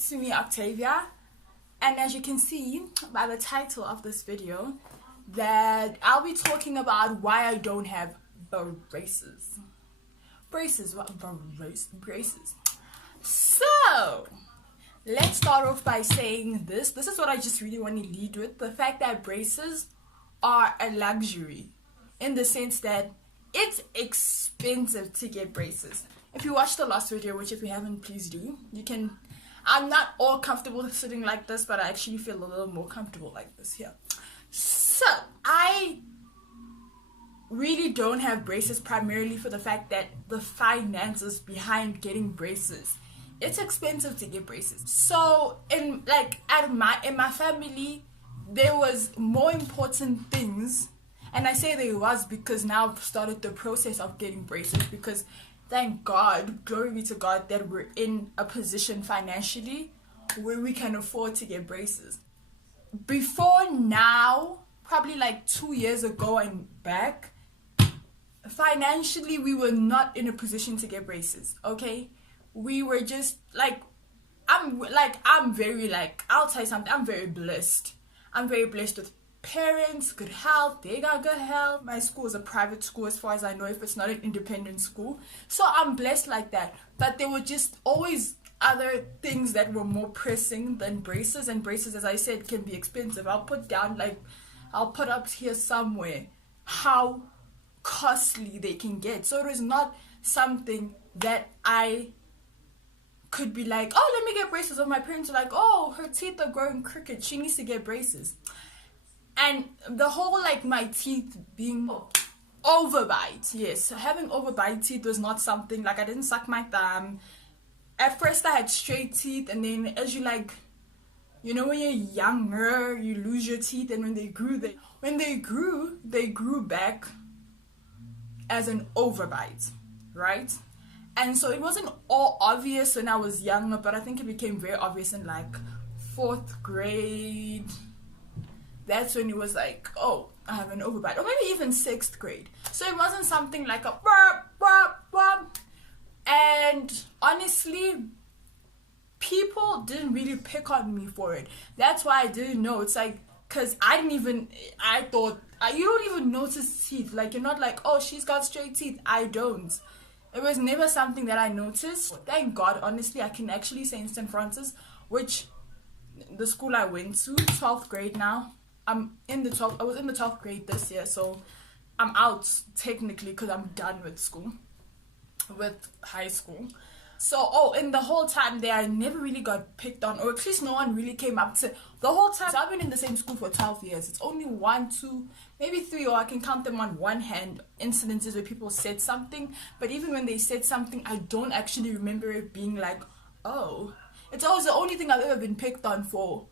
it's me, Octavia, and as you can see by the title of this video, that I'll be talking about why I don't have braces. Braces? What? Braces. So, let's start off by saying this. This is what I just really want to lead with. The fact that braces are a luxury, in the sense that it's expensive to get braces. If you watched the last video, which if you haven't, please do. You can. I'm not all comfortable sitting like this, but I actually feel a little more comfortable like this here. So, I really don't have braces primarily for the fact that the finances behind getting braces. It's expensive to get braces. So, in my family, there was more important things. And I say there was because now I've started the process of getting braces, because thank God, glory be to God, that we're in a position financially where we can afford to get braces. Before now, probably like 2 years ago and back, financially we were not in a position to get braces, okay? We were just I'll tell you something, I'm very blessed. I'm very blessed with parents, good health. They got good health. My school is a private school as far as I know, if it's not an independent school. So I'm blessed like that. But there were just always other things that were more pressing than braces. And braces, as I said, can be expensive. I'll put up here somewhere how costly they can get. So it is not something that I could be like, oh, let me get braces. Or my parents are like, oh, her teeth are growing crooked, she needs to get braces. And the whole my teeth being overbite, yes, having overbite teeth was not something, I didn't suck my thumb. At first I had straight teeth, and then as you when you're younger, you lose your teeth, and when they grew back as an overbite, right? And so it wasn't all obvious when I was younger, but I think it became very obvious in 4th grade. That's when it was oh, I have an overbite. Or maybe even 6th grade. So it wasn't something like a burp. And honestly, people didn't really pick on me for it. That's why I didn't know. It's because I thought, you don't even notice teeth. You're not oh, she's got straight teeth. I don't. It was never something that I noticed. Thank God, honestly, I can actually say in St. Francis, which the school I went to, 12th grade now. I was in the 12th grade this year, so I'm out technically because I'm done with high school. So, in the whole time there, I never really got picked on, or at least no one really came up to the whole time. So I've been in the same school for 12 years. It's only 1, 2, maybe 3, or I can count them on one hand, incidences where people said something. But even when they said something, I don't actually remember it being oh. It's always the only thing I've ever been picked on for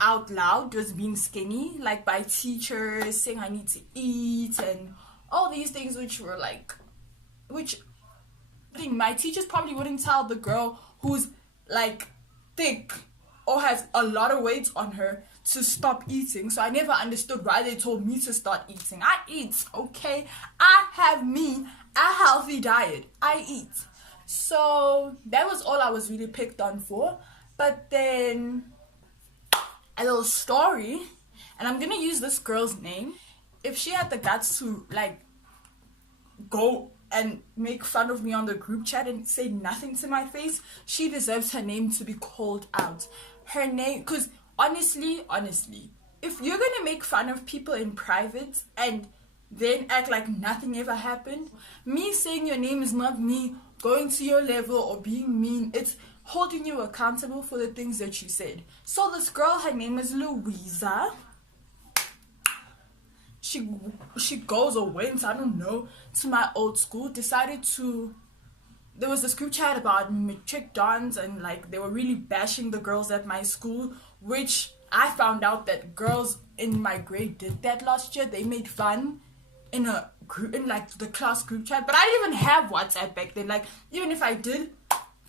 out loud was being skinny, by teachers saying I need to eat and all these things, which were which I think my teachers probably wouldn't tell the girl who's thick or has a lot of weight on her to stop eating. So I never understood why they told me to start eating. I eat, okay? I have a healthy diet. I eat. So that was all I was really picked on for. But then a little story, and I'm gonna use this girl's name. If she had the guts to go and make fun of me on the group chat and say nothing to my face, she deserves her name to be called out. Her name, because honestly, if you're gonna make fun of people in private and then act like nothing ever happened, me saying your name is not me going to your level or being mean. It's holding you accountable for the things that you said. So this girl, her name is Louisa. She goes or went, I don't know, to my old school. There was this group chat about matric dons, and they were really bashing the girls at my school, which I found out that girls in my grade did that last year. They made fun in a group, in the class group chat, but I didn't even have WhatsApp back then. Even if I did,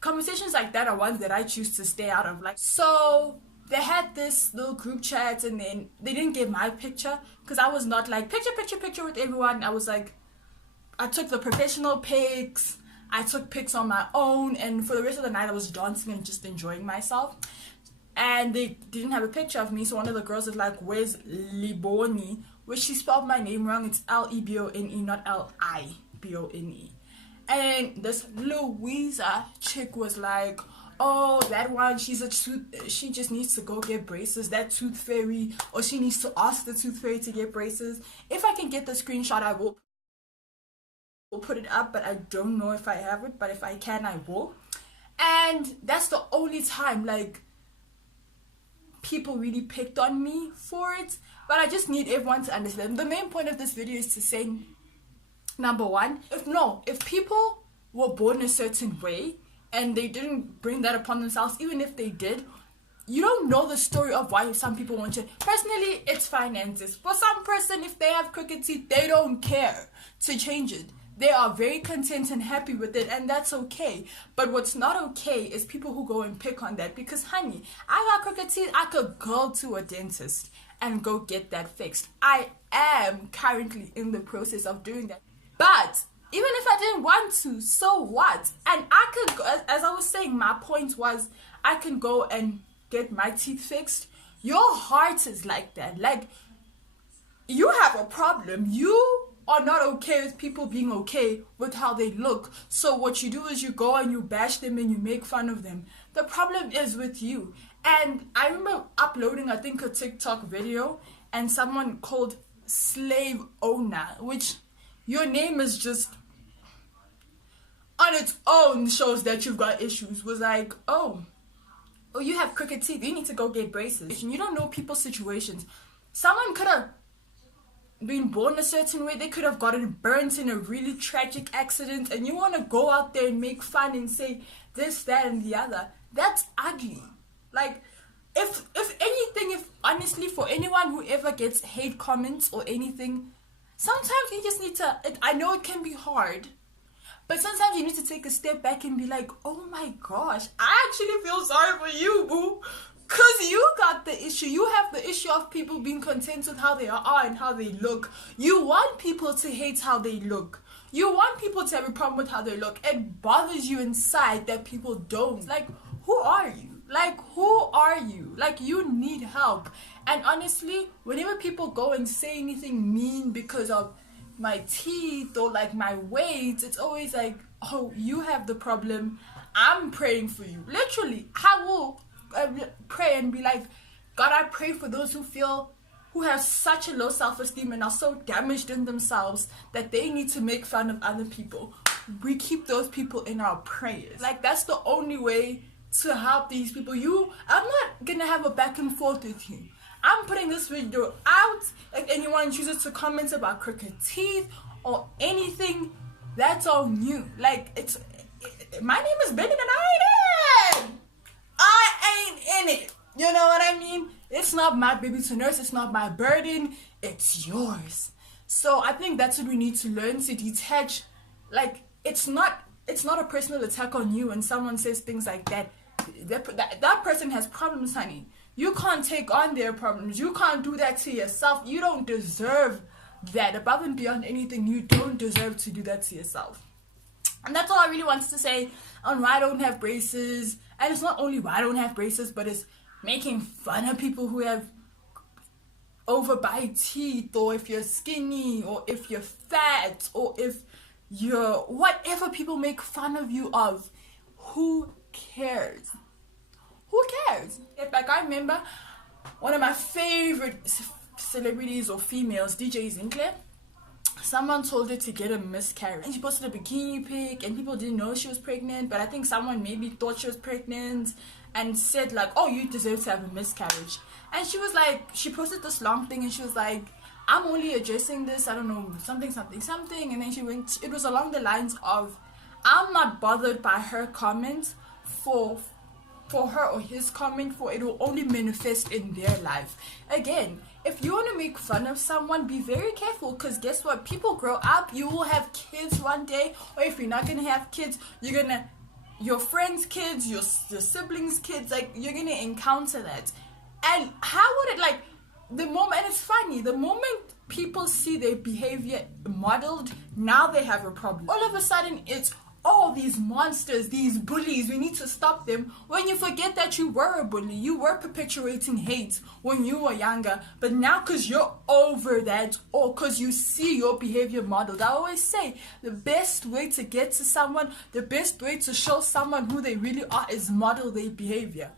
conversations like that are ones that I choose to stay out of. So they had this little group chat, and then they didn't get my picture because I was not picture with everyone. I was I took the professional pics. I took pics on my own, and for the rest of the night I was dancing and just enjoying myself. And they didn't have a picture of me, so one of the girls was like, where's Liboni? Which she spelled my name wrong. It's Lebone, not Libone. And this Louisa chick was like, oh, that one, she just needs to go get braces, that tooth fairy, or she needs to ask the tooth fairy to get braces. If I can get the screenshot, I will put it up, but I don't know if I have it, but if I can, I will. And that's the only time, like, people really picked on me for it. But I just need everyone to understand. The main point of this video is to say, number one, if people were born a certain way and they didn't bring that upon themselves, even if they did, you don't know the story of why some people want to. Personally, it's finances. For some person, if they have crooked teeth, they don't care to change it. They are very content and happy with it, and that's okay. But what's not okay is people who go and pick on that. Because, honey, I got crooked teeth, I could go to a dentist and go get that fixed. I am currently in the process of doing that. But even if I didn't want to, so what? And I could, as I was saying, my point was, I can go and get my teeth fixed. Your heart is like that. Like, you have a problem. You are not okay with people being okay with how they look. So what you do is you go and you bash them and you make fun of them. The problem is with you. And I remember uploading, I think, a TikTok video, and someone called Slave Owner, which your name is just on its own shows that you've got issues. Was like, oh, you have crooked teeth, you need to go get braces. And you don't know people's situations. Someone could have been born a certain way, they could have gotten burnt in a really tragic accident, and you want to go out there and make fun and say this, that, and the other. That's ugly. Like, if anything, if honestly, for anyone who ever gets hate comments or anything, sometimes you just need to, I know it can be hard, but sometimes you need to take a step back and be like, oh my gosh, I actually feel sorry for you, boo. Because you got the issue. You have the issue of people being content with how they are and how they look. You want people to hate how they look. You want people to have a problem with how they look. It bothers you inside that people don't. Like, who are you? Like, who are you? Like, you need help. And honestly, whenever people go and say anything mean because of my teeth or like my weight, it's always like, oh, you have the problem. I'm praying for you. Literally, I will pray and be like, God, I pray for those who have such a low self-esteem and are so damaged in themselves that they need to make fun of other people. We keep those people in our prayers. Like, that's the only way to help these people. I'm not gonna have a back and forth with you. I'm putting this video out. If anyone chooses to comment about crooked teeth or anything, that's on you. Like, my name is Benny and I ain't in. I ain't in it. You know what I mean? It's not my baby to nurse. It's not my burden. It's yours. So I think that's what we need to learn, to detach. Like, it's not a personal attack on you when someone says things like that. That person has problems, honey. You can't take on their problems. You can't do that to yourself. You don't deserve that. Above and beyond anything, you don't deserve to do that to yourself. And that's all I really wanted to say on why I don't have braces. And it's not only why I don't have braces, but it's making fun of people who have overbite teeth, or if you're skinny, or if you're fat, or if you're whatever people make fun of you of. Who cares? Who cares? Like, I remember one of my favorite celebrities or females, DJ Zinkler. Someone told her to get a miscarriage, and she posted a bikini pic, and people didn't know she was pregnant, but I think someone maybe thought she was pregnant and said like, oh, you deserve to have a miscarriage. And she was like, she posted this long thing, and she was like, I'm only addressing this, I don't know, something, and then she went, it was along the lines of, I'm not bothered by her comments for her or his comment, for it will only manifest in their life. Again, if you want to make fun of someone, be very careful, because guess what? People grow up, you will have kids one day, or if you're not going to have kids, your friends' kids, your siblings' kids, like, you're going to encounter that. And how would it, like, and it's funny, the moment people see their behavior modeled, now they have a problem. All of a sudden, it's, all these monsters, these bullies, we need to stop them, when you forget that you were a bully, you were perpetuating hate when you were younger, but now because you're over that, or because you see your behavior modeled. I always say the best way to get to someone, the best way to show someone who they really are is model their behavior.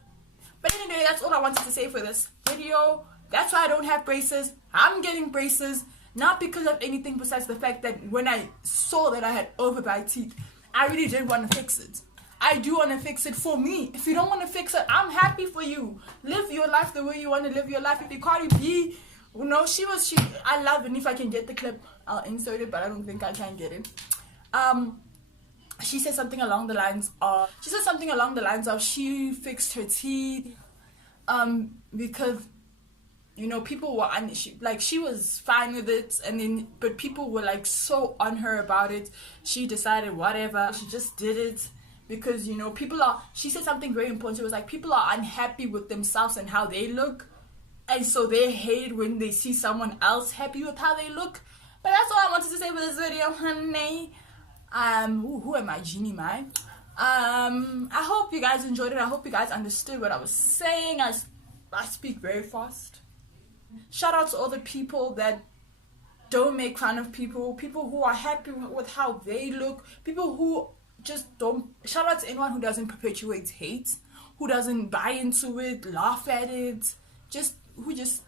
But anyway, that's all I wanted to say for this video. That's why I don't have braces. I'm getting braces, not because of anything besides the fact that when I saw that I had overbite teeth, I really did want to fix it. I do want to fix it for me. If you don't want to fix it, I'm happy for you. Live your life the way you want to live your life. If you Cardi B, you know, I love it. And if I can get the clip, I'll insert it, but I don't think I can get it. She said something along the lines of, she fixed her teeth, because, you know, people were she was fine with it, and then but people were like so on her about it. She decided whatever, she just did it because, you know, she said something very important. It was like, people are unhappy with themselves and how they look, and so they hate when they see someone else happy with how they look. But that's all I wanted to say for this video, honey. Who am I, Genie man? I hope you guys enjoyed it. I hope you guys understood what I was saying. I speak very fast. Shout out to all the people that don't make fun of people who are happy with how they look, people who just don't. Shout out to anyone who doesn't perpetuate hate, who doesn't buy into it, laugh at it, who just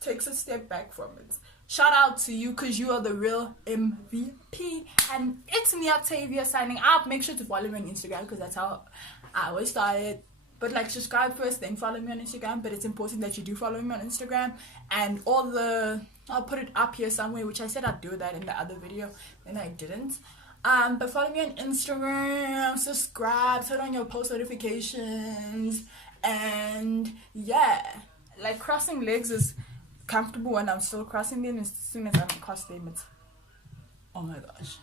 takes a step back from it. Shout out to you, because you are the real MVP. And it's me, Octavia, signing out. Make sure to follow me on Instagram, because that's how I always started. But like, subscribe first, then follow me on Instagram. But it's important that you do follow me on Instagram. And I'll put it up here somewhere, which I said I'd do that in the other video, and I didn't. But follow me on Instagram, subscribe, turn on your post notifications, and yeah, like, crossing legs is comfortable when I'm still crossing them. As soon as I don't cross them, it's, oh my gosh.